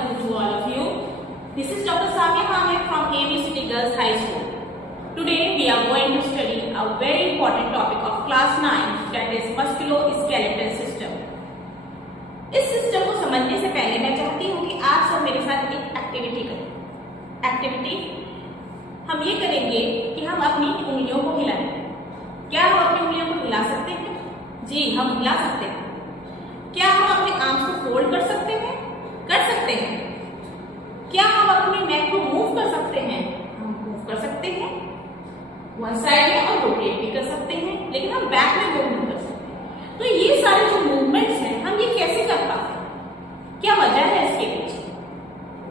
welcome to all of you. This is Dr. Samia Hamid from ABCD Girls High School. Today we are going to study a very important topic of class 9, that is musculoskeletal system. इस system को समझने से पहले मैं चाहती हूँ कि आप सब मेरे साथ एक एक्टिविटी करें। एक्टिविटी हम ये करेंगे कि हम अपनी उंगलियों को हिलाएंगे। क्या हम अपनी उंगलियों को हिला सकते हैं? जी, हम हिला सकते हैं। क्या हम अपने आर्म्स को फोल्ड कर सकते हैं? कर सकते हैं। क्या हम अपने नेक को मूव कर सकते हैं? हम मूव कर सकते हैं वन साइड में और रोटेट भी कर सकते हैं, लेकिन हम बैक में मूव नहीं कर सकते। तो ये सारे जो मूवमेंट्स हैं हम ये कैसे कर पाते हैं? क्या वजह है इसके पीछे?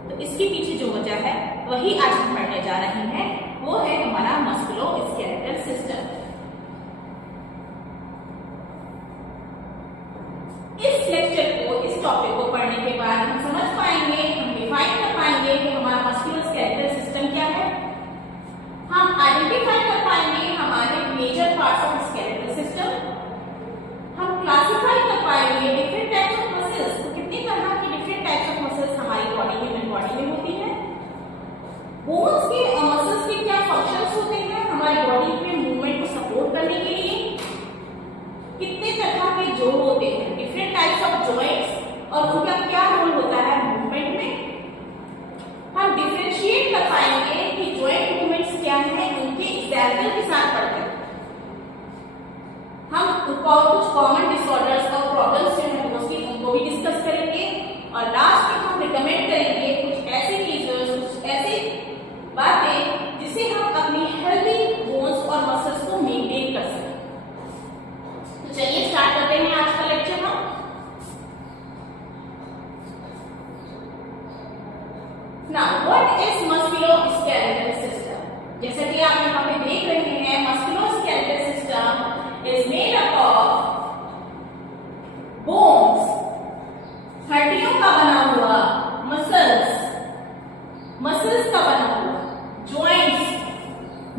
तो इसके पीछे जो वजह है वही आज हम पढ़ने जा रहे हैं, वो है हमारा मस्कुलोस्केलेटल सिस्टम। इस लेक्चर को, इस टॉपिक को पढ़ने के बाद हम समझ पाएंगे, हम डिफाइन कर पाएंगे कि हमारा मस्कुलोस्केलेटल सिस्टम क्या है। हम आइडेंटिफाई कर पाएंगे हमारे major parts of skeletal system. हम क्लासिफाई कर पाएंगे डिफरेंट टाइप्स ऑफ मसल्स, तो कितनी तरह की डिफरेंट टाइप्स ऑफ मसल्स हमारी बॉडी में होती है। बोन्स के मसल्स के क्या फंक्शंस होते हैं हमारी बॉडी में मूवमेंट को सपोर्ट करने के लिए। कितने तरह के जोड़ होते हैं, डिफरेंट टाइप्स ऑफ जॉइंट्स, और उनका क्या रोल होता है मूवमेंट में। हम डिफरेंशिएट कर पाएंगे कि जॉइंट मूवमेंट्स क्या हैं, उनके एग्जाम्पल के साथ पढ़ते हैं। हम कुछ कॉमन डिसऑर्डर्स और प्रॉब्लम्स जो है उनको भी डिस्कस करेंगे, और लास्ट में हम रिकमेंड करेंगे कुछ ऐसे फीचर्स, कुछ ऐसी बातें जिससे हम अपनी हेल्दी बोन्स और मसल्स को मेंटेन कर सकें। तो चलिए स्टार्ट करते हैं आज का लेक्चर। हम now what is musculoskeletal system. जैसा कि आप यहाँ पे देख रहे हैं, musculoskeletal system is made up of bones, हड्डियों का बना हुआ, मसल्स का बना हुआ, जॉइंट्स,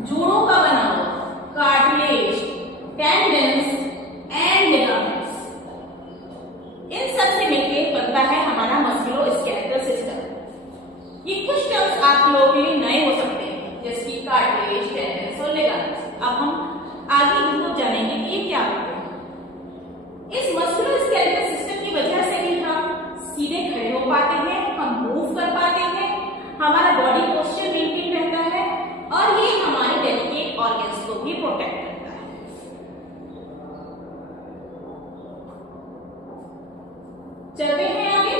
जोड़ों का बना हुआ, कार्टिलेज, टेंडन्स एंड लिगामेंट्स, इन सब से मिलकर बनता है हमारा मस्कुलोस्केलेटल सिस्टम। ये कुछ टर्म्स आप लोगों के लिए नए हो सकते हैं, जैसे कि कार्टिलेज, टेंडन्स और लिगामेंट्स। अब हम आगे इनको जानेंगे कि ये क्या होते हैं। इस मस्कुलोस्केलेटल सिस्टम की वजह से ही हम सीधे खड़े हो पाते हैं, हम मूव कर पाते हैं, हमारा बॉडी पोस्चर मेंटेन रहता है, और ये हमारे डेलिकेट ऑर्गन्स को भी प्रोटेक्ट करता है। चलते हैं आगे।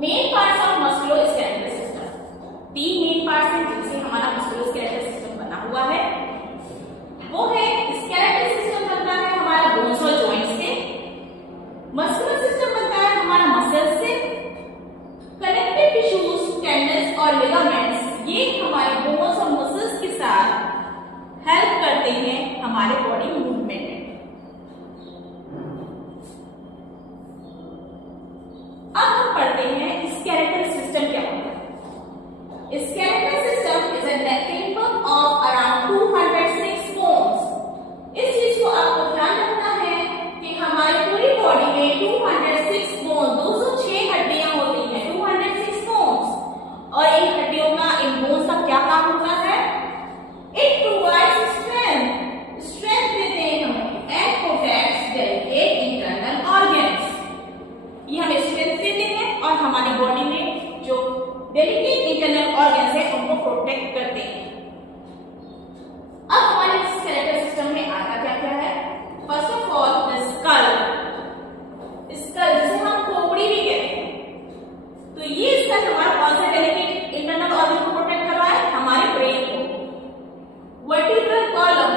Main parts of musculoskeletal system. 3 main parts हैं जिनसे हमारा मस्कुलोस्केलेटल सिस्टम बना हुआ है। वो है स्केलेटल सिस्टम बनता है हमारा बोन्स और जॉइंट्स से, मस्कुलर सिस्टम बनता है हमारा मसल्स से, कनेक्टिव टिश्यूज, टेंडन्स और लिगामेंट्स ये हमारे बोन्स और मसल्स के साथ हेल्प करते हैं हमारे बॉडी मूवमेंट में। अब हम पढ़ते हैं स्केलेटल सिस्टम क्या होता है। Skeletal system is a network of around 206 bones. इस चीज को आपको ध्यान रखना है कि हमारी पूरी बॉडी में 206 बोन्स, 206 हड्डियां होती हैं, 206 बोन्स, और इन हड्डियों का, इन बोन्स का क्या काम होता है? इट प्रोवाइड्स स्ट्रेंथ देते हैं हमें, and protects delicate internal organs. ये हमें स्ट्रेंथ देते हैं और हमारी बॉडी में जो डेलिकेट इंटरनल ऑर्गन्स है उनको प्रोटेक्ट करते हैं। अब हमारे स्केलेटल सिस्टम में आता क्या क्या है? First of all the skull, जिसे हम खोपड़ी भी कहते हैं। तो ये स्कल हमारा कौन सा डेलिकेट इंटरनल ऑर्गन को प्रोटेक्ट कर रहा है? हमारे ब्रेन को। वर्टिब्रल कॉलम,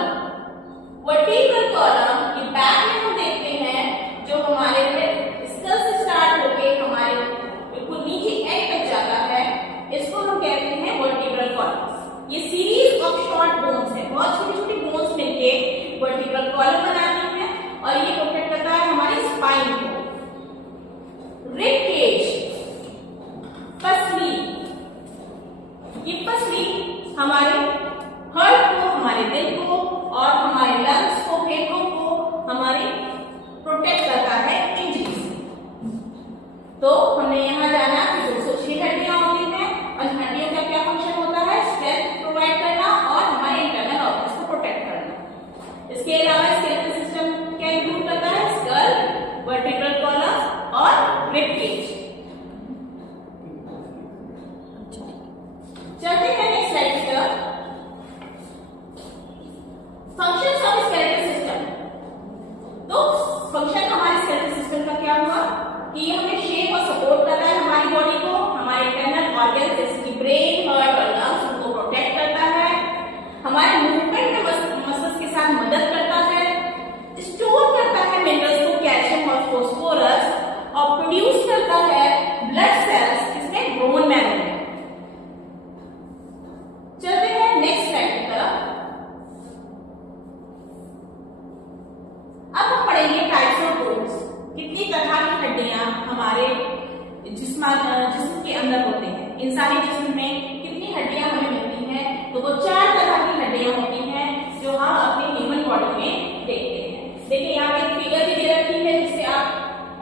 ये बैक में हम देखते हैं, जो हमारे स्कल से स्टार्ट होके हमारे बिल्कुल नीचे एंड तक जाता है, इसको हम कहते हैं वर्टिब्रल कॉलम। तो हमने यहाँ जाना कि 206 हड्डियां होती हैं और हड्डियों का क्या फंक्शन होता है, स्ट्रेंथ प्रोवाइड करना और हमारे इंटरनल ऑर्गन्स को प्रोटेक्ट करना। इसके अलावा स्केलेटल सिस्टम क्या इंक्लूड करता है, स्कल, वर्टिब्रल कॉलम और रिब केज। चलते हैं नेक्स्ट स्लाइड की तरफ। Functions of skeletal system. तो फंक्शन हमारे स्केलेटल सिस्टम का क्या हुआ कि ये हमें शेप और सपोर्ट करता है हमारी बॉडी को, हमारे इंटरनल ऑर्गन जैसे कि ब्रेन, हार्ट और लंग्स उनको प्रोटेक्ट करता है, हमारे मूवमेंट में मसल्स के साथ मदद करता है, स्टोर करता है मिनरल्स को, कैल्शियम और फास्फोरस, और प्रोड्यूस करता है ब्लड सेल्स जिसमें बोन मैरो है। चलते हैं नेक्स्ट स्लाइड की तरफ। अब हम पढ़ेंगे टाइप्स ऑफ बोन्स, कितनी तरह की हड्डियां हमारे जिस्म के अंदर होते हैं। इंसानी जिस्म में कितनी हड्डियां हमें मिलती हैं, तो वो 4 तरह की हड्डियां होती हैं जो हम अपने ह्यूमन बॉडी में देखते हैं। देखिए यहाँ पे एक फिगर भी दे रखी है जिससे आप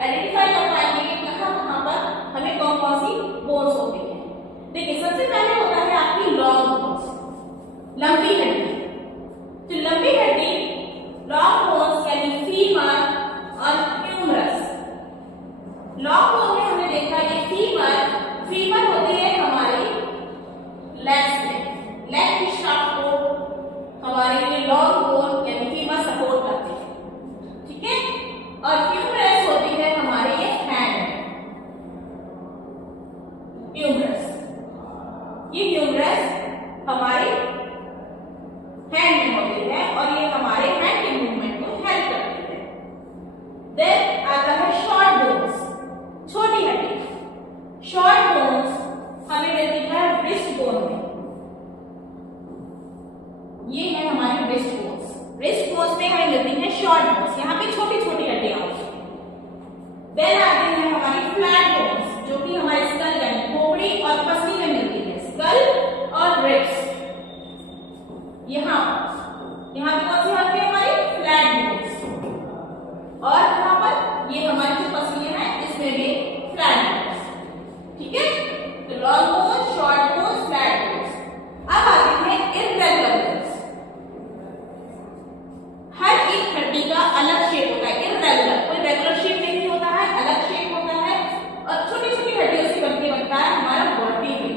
आइडेंटिफाई कर पाएंगे कि कहाँ पर हमें कौन कौन सी बोन्स होती है। देखिए सबसे पहले होता है आपकी लॉन्ग बोन्स, लंबी हड्डी। तो लंबी हड्डी लॉन्ग बोन्स यानी फीमर और ह्यूमरस। लॉन्ग बोन में हमने देखा ये फीमर होती है हमारी लेग्स में, लेग की शाफ्ट को हमारे लिए लॉन्ग बोन यानी फीमर सपोर्ट करती है, ठीक है। और ह्यूमरस होती है हमारे ये हैंड में, ह्यूमरस। ये ह्यूमरस हमारी हैंड में होती है और ये हमारे हैंड के मूवमेंट को हेल्प करती है। देन आता है शॉर्ट बोन्स, छोटी हड्डी। शॉर्ट बोन्स हमें मिलती है रिस्ट बोन में, ये है हमारी रिस्ट बोन्स। रिस्ट बोन्स में हमें मिलती है शॉर्ट बोन्स, यहाँ पे छोटी छोटी हड्डियां होती है। देन आती है हमारी फ्लैट बोन्स जो कि हमारे स्कल यानी खोपड़ी और पसली में मिलती है, स्कल और रिब्स। यहाँ पे कौन सी होती है हमारी फ्लैट बोन्स, और यहाँ पर ये हमारी जो पसलियां हैं इसमें भी फ्लैट बोन्स, ठीक है। तो long bones, short bones, flat bones. अब आते हैं इररेगुलर बोन्स। हर एक हड्डी का अलग शेप होता है, इररेगुलर, कोई रेगुलर शेप नहीं होता है, अलग शेप होता है और छोटी छोटी हड्डियों से बनता है हमारा वर्टिब्रा,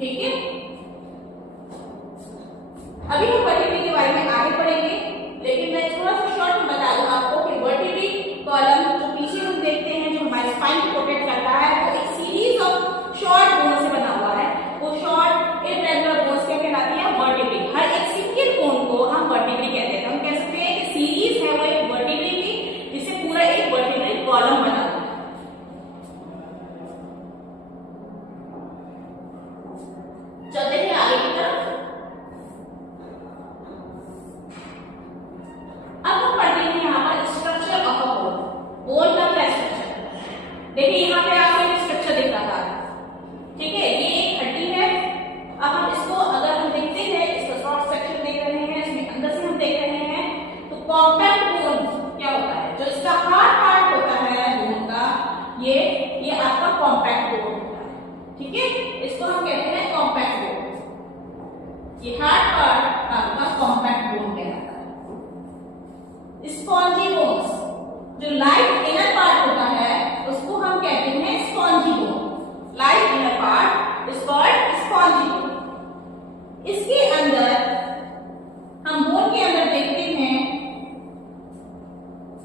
ठीक है। अभी हम वर्टिब्रा के बारे में आगे पढ़ेंगे, लेकिन मैं थोड़ा सा शॉर्ट में बता दूं आपको कि वर्टिब्रा कॉलम जो पीछे हम देखते हैं जो हमारे स्पाइन को प्रोटेक्ट करता है वो एक सीरीज ऑफ शॉर्ट बोन से बना हुआ है। वो शॉर्ट इररेगुलर बोन्स क्या कहलाती है, वर्टिब्रा। हर एक सिंगल बोन को हम वर्टिब्रा कहते हैं। हम कह सकते हैं कि सीरीज है वो एक वर्टिब्रा की, जिससे पूरा एक वर्टिब्रा कॉलम बना हुआ है। चलते हैं आगे की तरफ। अब हम पढ़ते हैं यहाँ पर structure of a bone. Bone का क्या स्ट्रक्चर है, देखिए यहाँ पे आपको एक स्ट्रक्चर दिख रहा है, ठीक है। ये एक हड्डी है। अब हम इसको अगर हम देखते हैं, इसका क्रॉस सेक्शन देख रहे हैं, इसमें अंदर से हम देख रहे हैं, तो कॉम्पैक्ट बोन क्या होता है, जो इसका हार्ड पार्ट होता है बोन का, ये आपका कॉम्पैक्ट बोन होता है, ठीक है। इसको हम कहते हैं कॉम्पैक्ट बोन। ये हार्ड पार्ट आपका कॉम्पैक्ट बोन कहलाता है। स्पॉन्जी बोन्स, जो लाइट इनर पार्ट होता है उसको हम कहते हैं spongy bone. Light inner part is called spongy bone. इसके अंदर हम बोन के अंदर देखते हैं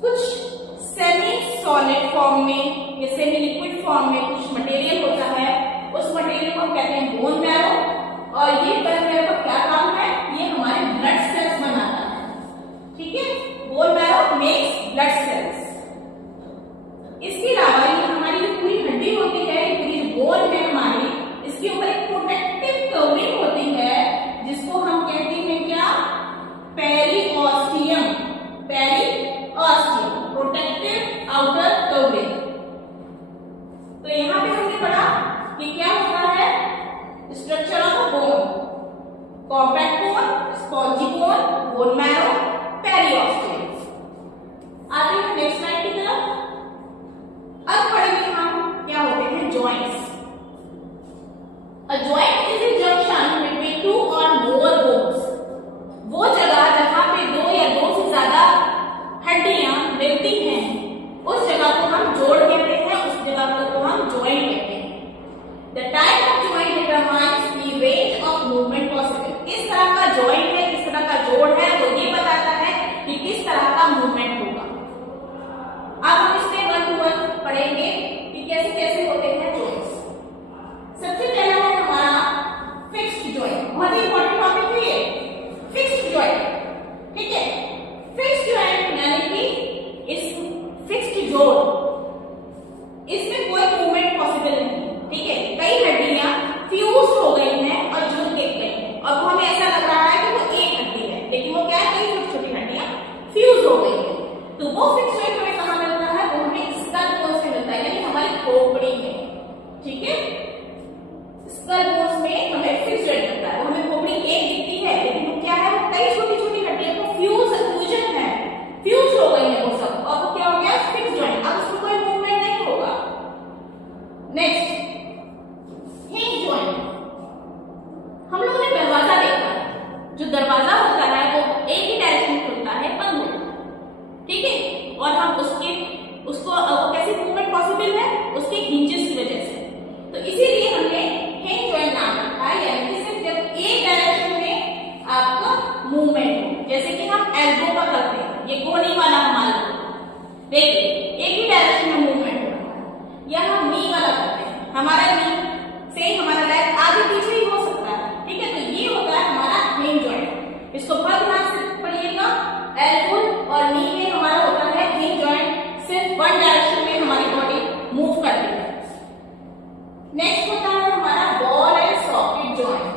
कुछ सेमी सॉलिड फॉर्म में या सेमी लिक्विड फॉर्म में कुछ मटेरियल होता है। उस मटेरियल को हम कहते हैं बोन मैरो, और ये बोन मैरो का क्या काम है, ये हमारे ब्लड सेल्स बनाता है, ठीक है। Bone marrow makes blood cells. इसके अलावा ये हमारी जो पूरी हड्डी होती है, ये पूरी बोन है हमारी, इसके ऊपर एक प्रोटेक्टिव कवरिंग होती है जिसको हम कहते हैं क्या, periosteum. Periosteum, protective outer covering. तो यहाँ पे हमने पढ़ा कि क्या होता है structure of bone, compact bone, spongy bone, bone marrow, periosteum. आते हैं नेक्स्ट स्लाइड की तरफ। हमारी खोपड़ी में, ठीक है। स्कल बोन्स में हमें फिक्स जॉइंट लगता है, हमें खोपड़ी एक दिखती है लेकिन वो क्या है, वो कई छोटी छोटी हड्डियों को फ्यूजन है, फ्यूज हो गई है वो सब, और वो क्या हो गया, फिक्स जॉइंट। अब उसमें कोई मूवमेंट नहीं होगा। Next hinge joint. हम लोगों ने दरवाजा देखा है, जो दरवाजा होता है वो एक ही डायरेक्शन में खुलता है, बंद होता है, ठीक है। और हम उसको कैसे मूवमेंट पॉसिबल है, उसके हिंजेस की वजह से। तो इसीलिए हमने हिंज जॉइंट नाम रखा है, यानी कि सिर्फ जब एक डायरेक्शन में आपका मूवमेंट हो, जैसे कि हम एल्बो का करते हैं, ये कोनी वाला हमारा, देखिए एक ही डायरेक्शन में मूवमेंट हो रहा है। या हम नी वाला करते हैं, हमारा नी से हमारा लेग आगे पीछे ही हो सकता है, ठीक है। तो ये होता है हमारा हिंज जॉइंट, इसको बहुत ध्यान से पढ़िएगा। एल्बो और नी में हमारा होता है हिंज जॉइंट, सिर्फ वन डायरेक्शन में हमारी बॉडी मूव करती है। नेक्स्ट होता है हमारा ball and socket joint.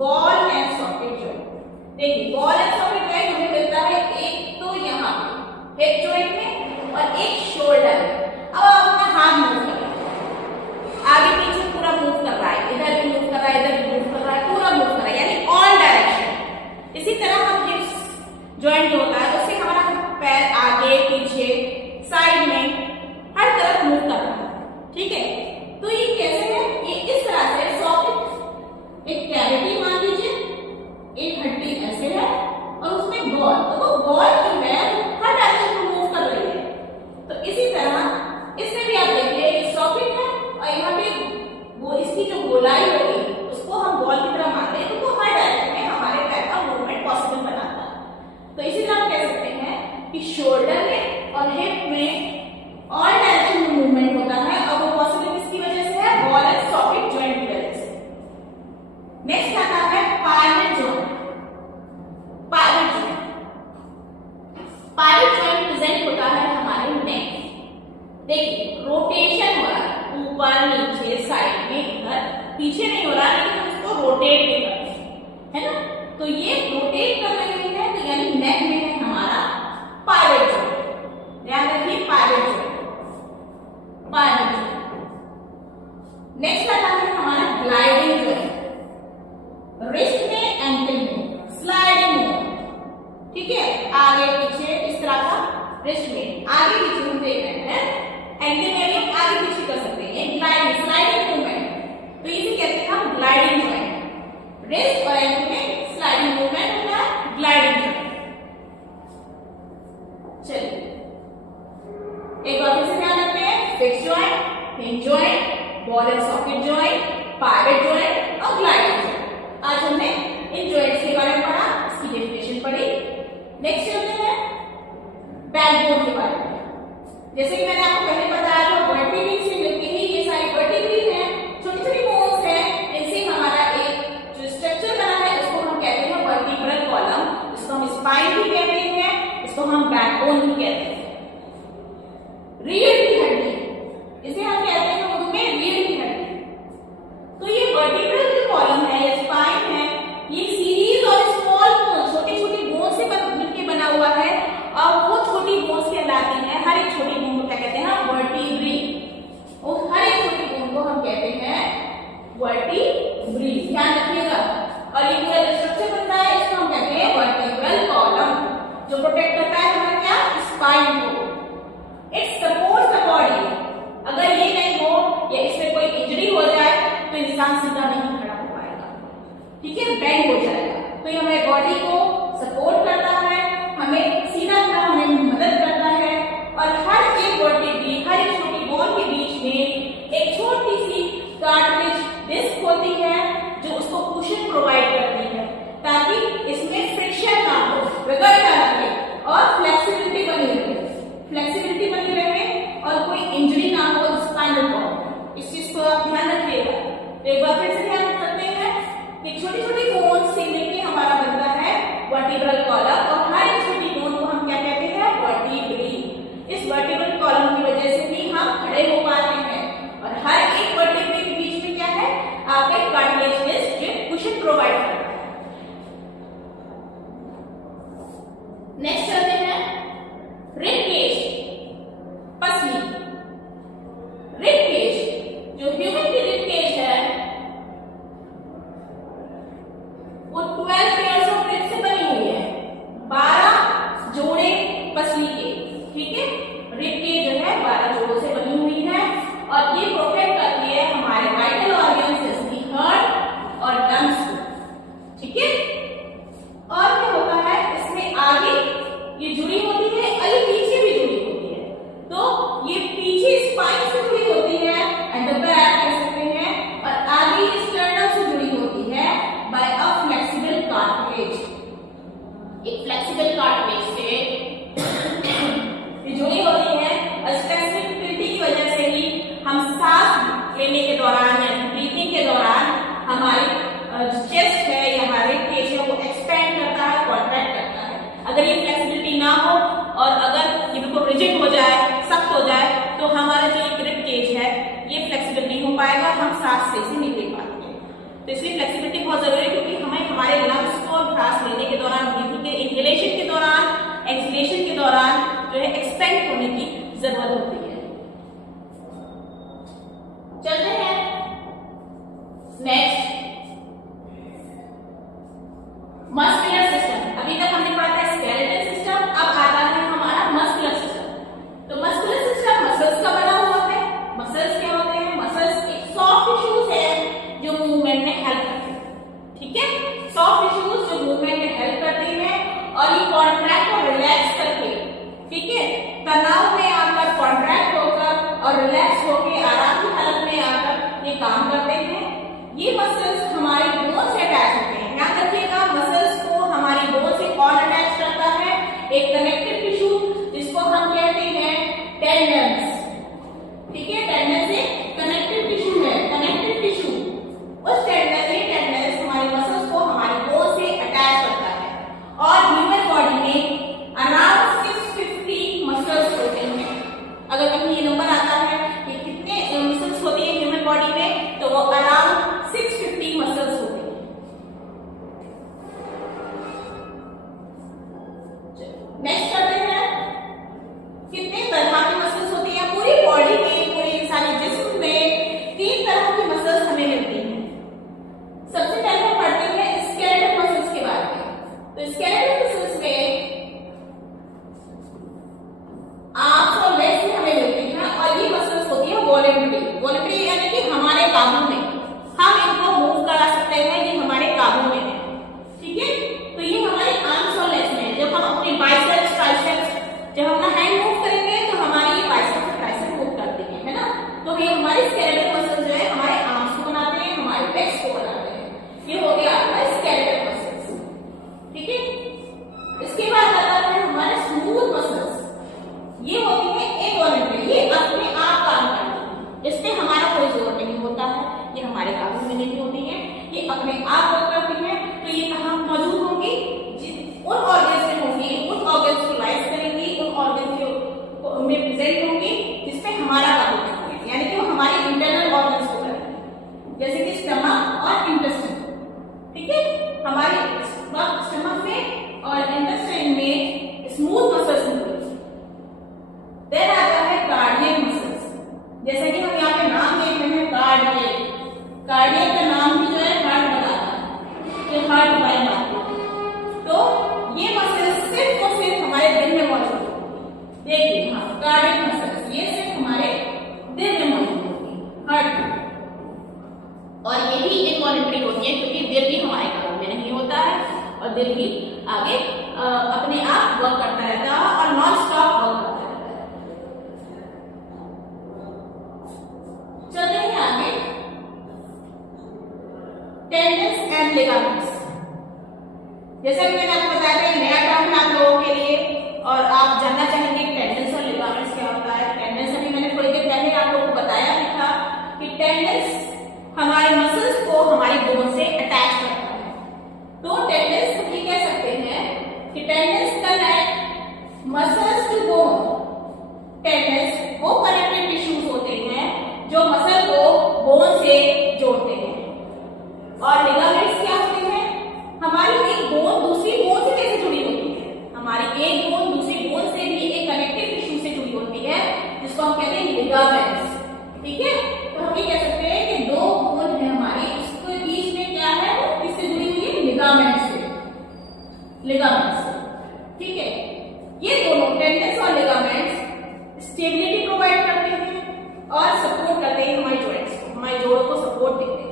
Ball and socket joint, देखिए बॉल एंड सॉकेट जॉइंट हमें मिलता है एक तो यहाँ पे हिप जॉइंट में और एक शोल्डर में। अब आप अपना हाथ मूव कर रहे हैं, आगे पीछे पूरा मूव कर रहा है, इधर भी मूव कर रहा है, इधर भी मूव कर रहा है, पूरा मूव कर रहा है, यानी ऑल डायरेक्शन। इसी तरह हम हिप्स जॉइंट होता है, उससे हमारा पैर आगे पीछे साइड में हर तरफ मूव कर रहा है, ठीक है। तो ये कैसे है, ये इस तरह से सॉकेट एक कैविटी मान लीजिए, एक हड्डी ऐसे है और उसमें बॉल, तो वो बॉल जो है हर डायरेक्शन में मूव कर रही है। तो इसी तरह इसमें भी आप देखिए ये सॉकेट है और यहाँ पे वो इसकी जो गोलाई होगी उसको हम बॉल की तरह मानते हैं, तो वो हर डायरेक्शन में हमारे पैर का मूवमेंट पॉसिबल बनाता है। तो इसी तरह हम कह सकते हैं कि शोल्डर में और हिप में ऑल डायरेक्शन में मूवमेंट होता है, और वो पॉसिबल किसकी वजह से है, बॉल एंड सॉकेट जॉइंट की वजह से। नेक्स्ट आता है पायवट joint. Pivot joint, pivot joint present होता है हमारे नेक। देखिए रोटेशन हो रहा है ऊपर नीचे साइड में, इधर पीछे नहीं हो रहा, लेकिन हम इसको रोटेट भी कर रहे हैं, है ना। तो ये रोटेट कर रहे हैं, तो यानी नेक में है हमारा पायवट जॉइंट। ध्यान रखिए पायवट जॉइंट, पायवट जॉइंट। नेक्स्ट आता है हमारा ग्लाइडिंग जॉइंट। रिस्ट में एंकल में स्लाइडिंग मूवमेंट, ठीक है, आगे पीछे इस तरह का। रिस्ट में आगे पीछे हम देख रहे हैं, एंकल में भी आगे पीछे कर सकते हैं, ग्लाइडिंग स्लाइडिंग मूवमेंट। तो इसे कहते हैं हम ग्लाइडिंग जॉइंट। रिस्ट और एंकल में स्लाइडिंग मूवमेंट होता है, ग्लाइडिंग जॉइंट। चलिए एक बार फिर से ध्यान रखते हैं, fix joint, hinge joint, ball and socket joint, pivot joint और ग्लाइडिंग जॉइंट। आज हमने इन जॉइंट्स के बारे में पढ़ा, इसकी डेफिनेशन पढ़ी। नेक्स्ट चलते हैं बैकबोन के बारे में। जैसे कि मैंने आपको पहले बताया था, वर्टिब्री से मिलके ही ये सारी वर्टिब्री हैं, छोटी छोटी बोन्स हैं, इनसे हमारा एक जो स्ट्रक्चर बना है उसको हम कहते हैं वर्टिब्रल कॉलम। इसको हम स्पाइन भी कहते हैं, इसको हम बैकबोन भी कहते हैं। रीढ़ की हड्डी, इसे हम कहते हैं उर्दू में रीढ़ की हड्डी। तो ये वर्टिब्रल जो कॉलम है या स्पाइन है, ये सीरीज और स्मॉल बोन, छोटी छोटी बोन से मिलकर बना हुआ है, और वो छोटी बोन्स कहलाती हैं। हर एक छोटी बोन को क्या कहते हैं, वर्टिब्री। और हर एक छोटी बोन को हम कहते हैं वर्टिब्री, ध्यान रखिएगा। और ये पूरा जो स्ट्रक्चर बनता है इसको हम कहते हैं वर्टिब्रल कॉलम, जो प्रोटेक्ट करता है हमारा क्या, रिब केज, जो ह्यूमन की रिब केज है वो 12 पेयर्स ऑफ रिब से बनी हुई है, 12 जोड़े पसली के, ठीक है। रिब केज जो है 12 जोड़ों से बनी हुई है और ये प्रोटेक्ट करती है हमारे वाइटल ऑर्गन्स जैसे कि हार्ट और लंग्स को, ठीक है। और क्या होता है इसमें आगे ये जुड़ी होती है और ये पीछे भी जुड़ी होती है, तो ये पीछे स्पाइन से जुड़ी होती है एट द बैक कह सकते हैं, और आगे स्टर्नम से जुड़ी होती है बाय अ फ्लेक्सिबल कार्टिलेज। एक फ्लेक्सिबल कार्टिलेज से ये जुड़ी होती है और फ्लेक्सिबिलिटी की वजह से ही हम सांस लेने के दौरान या ब्रीथिंग के दौरान हमारी चेस्ट है या हमारे पेट है वो एक्सपेंड करता है, कॉन्ट्रैक्ट करता है। अगर ये फ्लेक्सिबिलिटी ना हो और अगर ये बिल्कुल रिजिड हो जाए, सख्त हो जाए, तो हमारा जो एक रिब केज है ये फ्लेक्सिबल नहीं हो पाएगा, हम सांस सही से नहीं ले पाएंगे। तो इसलिए फ्लेक्सिबिलिटी बहुत जरूरी है, क्योंकि हमें हमारे लंग्स को सांस लेने के दौरान, ब्रीथिंग के इनहेलेशन के दौरान, एक्सहेलेशन के दौरान जो है एक्सपेंड होने की जरूरत होती है। चलते हैं नेक्स्ट, मस्कुलर सिस्टम। अभी तक हमने पढ़ा था स्केलेटल सिस्टम, अब आता है हमारा मस्कुलर सिस्टम। तो मस्कुलर सिस्टम मसल्स का बना हुआ है। मसल्स क्या होते हैं? मसल्स एक सॉफ्ट टिश्यूज है जो मूवमेंट में हेल्प करते हैं, ठीक है। सॉफ्ट टिश्यूज जो मूवमेंट में हेल्प करते हैं और ये कॉन्ट्रैक्ट और रिलैक्स करके, ठीक है, तनाव में आकर कॉन्ट्रैक्ट होकर और रिलैक्स होकर आराम की हालत में आकर ये काम करते हैं। ये मसल्स हमारे बोन से अटैच होते हैं। ध्यान रखिएगा, मसल्स को हमारी बोन से कौन अटैच करता है? एक कनेक्टिव टिश्यू जिसको हम कहते हैं टेंडन्स, ठीक है। टेंडन से कनेक्टिव टिश्यू है, कनेक्टिव टिश्यू। उस टेंडन हमारी मसल्स को हमारी बोन से अटैच करता है। और ह्यूमन बॉडी में अराउंड 650 मसल्स होते हैं। अगर कहीं ये नंबर आता है कि कितने मसल्स होती है ह्यूमन बॉडी में, तो वो अराउंड 650 मसल्स होती है। नेक्स्ट करते हैं, कितने तरह की मसल्स होती है पूरी बॉडी में, पूरे इंसानी जिस्म में 3 तरह की मसल्स हमें मिलती हैं। सबसे पहले हम पढ़ते हैं स्केलेटल मसल्स के बारे में। तो स्केलेटल मसल्स में आर्म्स और लेग्स भी हमें मिलती हैं और ये मसल्स होती है वॉलंटरी। वॉलंटरी यानी कि हमारे काबू में, हम इनको मूव करा सकते हैं, ये हमारे काबू में है, ठीक है। तो ये हमारे आर्म्स और लेग्स में, जब हम अपने बाइसेप्स, ट्राइसेप्स, जब हम अपना हैंड मूव करेंगे तो हमारी बाइसेप्स और ट्राइसेप्स मूव करते हैं, है ना। तो ये हमारे स्केलेटल मसल्स जो है हमारे आर्म्स को बनाते हैं, हमारे लेग्स को बनाते हैं। ये हो गया आपका स्केलेटल मसल्स, ठीक है। इसके बाद आता है हमारे स्मूथ मसल्स। ये होती है इनवॉलंटरी, ये अपने आप काम करती है, इस पे हमारा कोई जोर नहीं होता है, ये हमारे काबू में नहीं होती है, ये अपने आप वर्क करती है। तो ये कहाँ मौजूद होंगी? उन ऑर्गन्स में होंगी, उन ऑर्गन्स को लाइज करेंगी, उन ऑर्गन्स में प्रेजेंट होंगी जिसपे हमारा काबू नहीं है, यानी कि वो हमारे इंटरनल ऑर्गन्स को करेंगे, जैसे कि स्टमक और इंटेस्टाइन, ठीक है। हमारे स्टमक में और इंटेस्टाइन में स्मूथ मसल्स होंगी। देन आता है कार्डियक मसल्स, जैसे कि हम यहाँ पे नाम देख रहे हैं कार्डियक। कार्डियक का नाम भी जो है हार्ट बताता है, ये हार्ट हमारे नाम। तो ये मसल्स सिर्फ और सिर्फ हमारे दिल में मौजूद होगी। देखिए, हाँ, कार्डियक मसल्स ये सिर्फ हमारे दिल में मौजूद होगी, हार्ट में। और ये भी इनवॉलंटरी होती है, क्योंकि दिल भी हमारे काबू में नहीं होता है और दिल भी आगे अपने आप वर्क करता रहता है और नॉन स्टॉप वर्क करता है। चलते हैं आगे, टेंडन्स एंड लिगामेंट्स। जैसा कि मैंने आपको बताया था, नया टर्म है आप लोगों के लिए और आप जानना चाहेंगे टेंडन्स और लिगामेंट्स क्या होता है। टेंडन्स अभी मैंने थोड़ी देर पहले आप लोगों को बताया भी था कि टेंडन्स हमारे मसल्स को हमारी बोन से अटैच करता है। तो टेंडन्स हम ये कह सकते हैं कि tendons connect muscles to bone. Tendons वो कनेक्टिव टिश्यूज होते हैं जो मसल को बोन से जोड़ते हैं। और लिगामेंट्स क्या होते हैं? हमारी एक बोन दूसरी बोन से कैसे जुड़ी होती है? हमारी एक बोन दूसरी बोन से भी एक कनेक्टिव टिश्यू से जुड़ी होती है, जिसको हम कहते हैं लिगामेंट्स, ठीक लिगामेंट्स से, ठीक है। ये दोनों टेंडन्स और लिगामेंट्स स्टेबिलिटी प्रोवाइड करते हैं और सपोर्ट करते हैं हमारे जॉइंट्स को, हमारे जोड़ों को सपोर्ट देते हैं।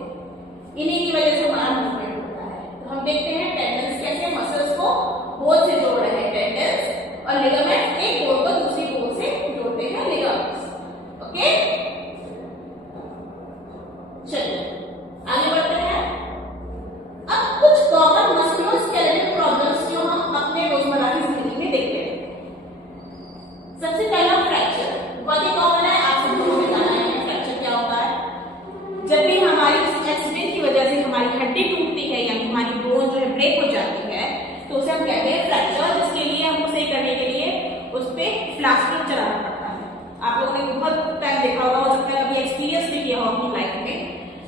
इन्हीं की वजह से हमारा मूवमेंट होता है। तो हम देखते हैं टेंडन्स कैसे मसल्स को बोन से जोड़ रहे हैं टेंडन्स, और लिगामेंट्स एक बोन को दूसरी बोन से जोड़ते हैं लिगामेंट्स। ओके, चलिए आगे बढ़ते हैं। अब कुछ कॉमन मस्कुलोस्केलेटल प्रॉब्लम्स जो हम अपने रोजमर्रा की जिंदगी में देखते हैं। सबसे पहला फ्रैक्चर, बहुत ही कॉमन है, आप सब लोगों ने जाना है फ्रैक्चर क्या होता है। जब भी हमारी एक्सीडेंट की वजह से हमारी हड्डी टूटती है यानी हमारी बोन जो है ब्रेक हो जाती है, तो उसे हम कहते हैं फ्रैक्चर, जिसके लिए हमको सही करने के लिए उस पे प्लास्टर चलाना पड़ता है। आप लोगों ने बहुत टाइम देखा होगा, हो सकता है कभी एक्सपीरियंस भी किया हो अपनी लाइफ में।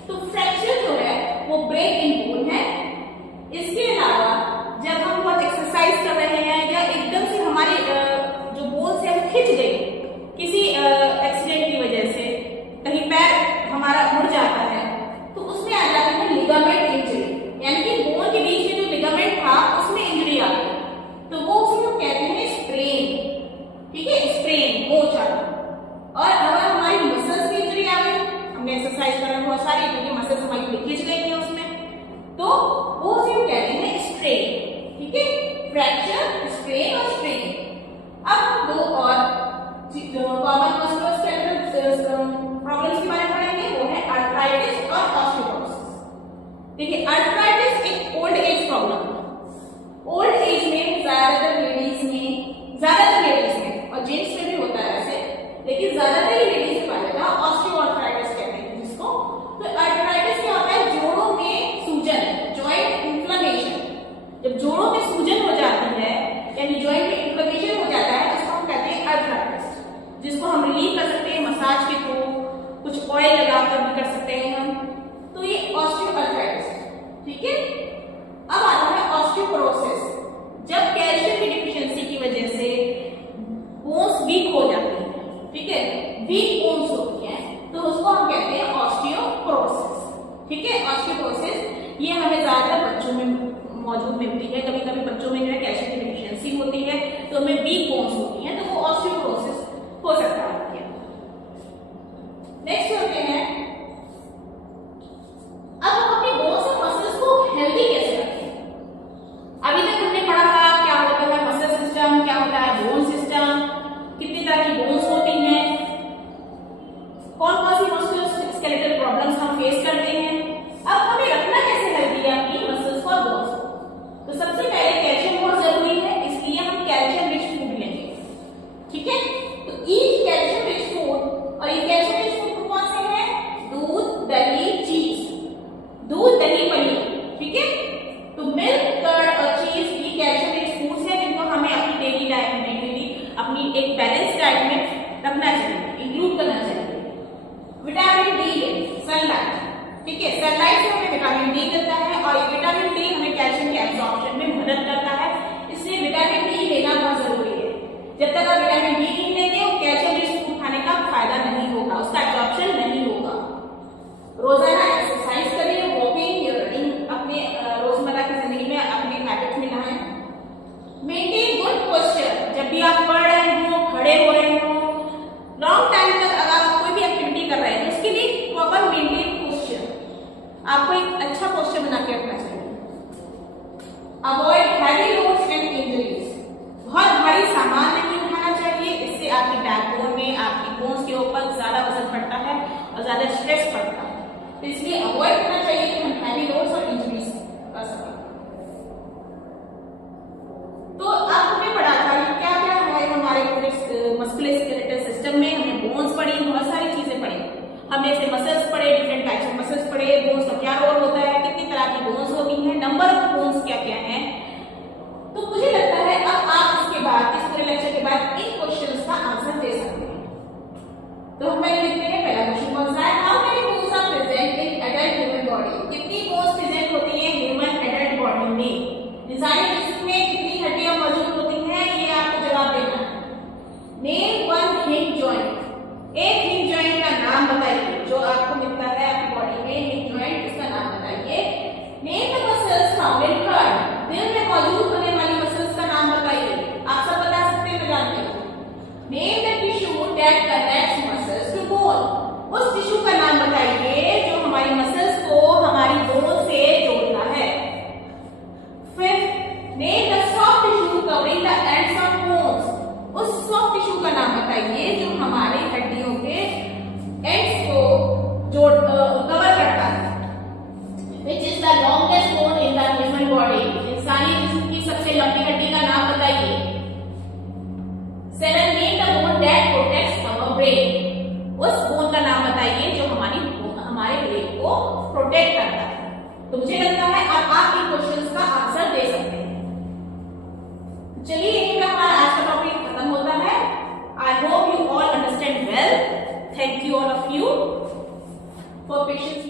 तो फ्रैक्चर जो है वो ब्रेक इन बोन है। इसके अलावा जब हम बहुत एक्सरसाइज कर रहे हैं या एकदम से हमारी जो बोन से खिंच गई किसी एक्सीडेंट की वजह से, कहीं पैर हमारा मुड़ जाता है, तो उसमें आ जाता है लिगामेंट इंजरी, यानी कि बोन के बीच में जो लिगामेंट था उसमें इंजरी आ गई, तो वो उसे हम कहते हैं स्प्रेन, ठीक है, स्प्रेन हो जाना। और अगर हमारी मसल्स की इंजरी आ गई, हमने एक्सरसाइज करना बहुत सारी क्योंकि मसल्स हमारी खिंच गई थी उसमें, तो वो उसे हम कहते हैं स्ट्रेन, ठीक है, फ्रैक्चर, स्ट्रेन और स्ट्रेन। अब दो और कॉमन मस्कुलोस्केलेटल प्रॉब्लम्स के बारे में पढ़ेंगे, वो है आर्थराइटिस और ऑस्टियोपोरोसिस। देखिए, आर्थराइटिस एक ओल्ड एज प्रॉब्लम है। ओल्ड एज में ज्यादातर लेडीज में और जेंट्स में भी होता है ऐसे, लेकिन ज्यादातर ही लेडीज में पाया जाता है। ऑस्टियोआर्थराइटिस कहते हैं जिसको। तो आर्थराइटिस क्या होता है, जोड़ों में सूजन, जॉइंट इन्फ्लेमेशन। जब जोड़ों में सूजन हो जाती है यानी जॉइंट में इन्फ्लेमेशन हो जाता है, उसको हम कहते हैं आर्थराइटिस, जिसको हम रिलीव कर सकते हैं मसाज के थ्रू, कुछ ऑयल लगाकर भी कर सकते हैं हम। तो ये ऑस्टियोआर्थराइटिस है, ठीक है। अब आता है ऑस्टियोपोरोसिस। जब कैल्शियम की डिफिशियंसी की वजह से बोन्स वीक हो जाती है, ठीक है, वीक बोन्स होती है, तो उसको हम कहते हैं ऑस्टियोपोरोसिस, ठीक है। ऑस्टियोपोरोसिस ये हमें ज्यादातर बच्चों में मौजूद मिलती है। कभी कभी बच्चों में जो है कैल्शियम की डिफिशियंसी होती है, तो हमें वीक बोन्स होती है, तो वो ऑस्टियोपोरोसिस हो सकता है। नेक्स्ट होते हैं, अब हम अपनी बोन्स और मसल्स को हेल्दी कैसे रखें। अभी तक हमने पढ़ा था क्या होता है मसल सिस्टम, क्या होता है बोन सिस्टम, कितनी तरह की बोन्स होती हैं, कौन कौन सी मस्कुलोस्केलेटल प्रॉब्लम्स हम फेस करते हैं। अब हमें रखना कैसे हेल्दी है अपनी मसल्स और बोन्स। तो सबसे पहले कैल्शियम बहुत जरूरी है, इसलिए हम कैल्शियम रिच फूड लेंगे, ठीक है। तो ईट कैल्शियम रिच फूड, और ये कैल्शियम रिच फूड कौन से हैं, दूध, दही, चीज, दूध, दही, पनीर, ठीक है। तो मिल्क, कर्ड और चीज ये कैल्शियम रिच फूड्स हैं जिनको हमें अपनी डेली डाइट में, अपनी एक बैलेंस डाइट में रखना चाहिए, इंक्लूड करना चाहिए। विटामिन डी, सनलाइट, ठीक है, सनलाइट से हमें विटामिन डी मिलता है, और ये विटामिन डी हमें कैल्शियम के एब्जॉर्प्शन में मदद करता है, इसलिए विटामिन डी लेना बहुत जरूरी है। जब तक आप विटामिन डी नहीं लेंगे, कैल्शियम रिच फूड खाने का फायदा नहीं होगा, उसका एब्जॉर्प्शन नहीं होगा। रोजाना एक्सरसाइज करिए, वॉकिंग या रनिंग अपने रोजमर्रा की जिंदगी में अपनी हैबिट में लाएं। मेंटेन गुड पोस्चर, जब भी आप पढ़ रहे हो, खड़े हो रहे हो, लॉन्ग टाइम तक अगर आप कोई भी एक्टिविटी कर रहे हैं, तो उसके लिए प्रॉपर मेंटेन पोस्चर, आपको एक अच्छा पोस्चर बना के रखना चाहिए। Avoid heavy loads and injuries, बहुत भारी सामान नहीं उठाना चाहिए, इससे आपकी बैकबोन में, आपकी बोन्स के ऊपर ज्यादा वजन पड़ता है और ज्यादा स्ट्रेस पड़ता है, तो इसलिए अवॉइड करना चाहिए कि हम हैवी लोड्स और इंजरीज कर सकें। तो अब हमने पढ़ा था क्या क्या है हमारे पूरे मस्कुलोस्केलेटल सिस्टम में, हमें बोन्स पढ़ी, बहुत सारी चीजें पढ़ी, हमने से मसल्स पढ़े, डिफरेंट टाइप्स ऑफ मसल्स पढ़े, बोन्स का क्या रोल होता है, कितनी तरह की बोन्स होती हैं, नंबर ऑफ बोन्स क्या क्या है। तो मुझे लगता है अब आप इसके बाद, इस पूरे लेक्चर के बाद इन क्वेश्चंस का आंसर दे सकते हैं। तो हम पहले लिखते हैं, पहला क्वेश्चन कौन सा है, how many bones are present in adult human body, कितनी बोन्स प्रेजेंट होती है ह्यूमन एडल्ट बॉडी में, डिजाइन जिसमें कितनी हड्डियां मौजूद होती हैं, ये आपको जवाब देना है। नेम वन हिंज जॉइंट, एक हिंज जॉइंट का नाम बताइए जो आपको प्रोटेक्ट करता है। तो मुझे लगता है अब आप इन क्वेश्चंस का आंसर दे सकते हैं। चलिए यहीं पे हमारा आज का टॉपिक खत्म होता है। I hope you all understand well. Thank you all of you for patience.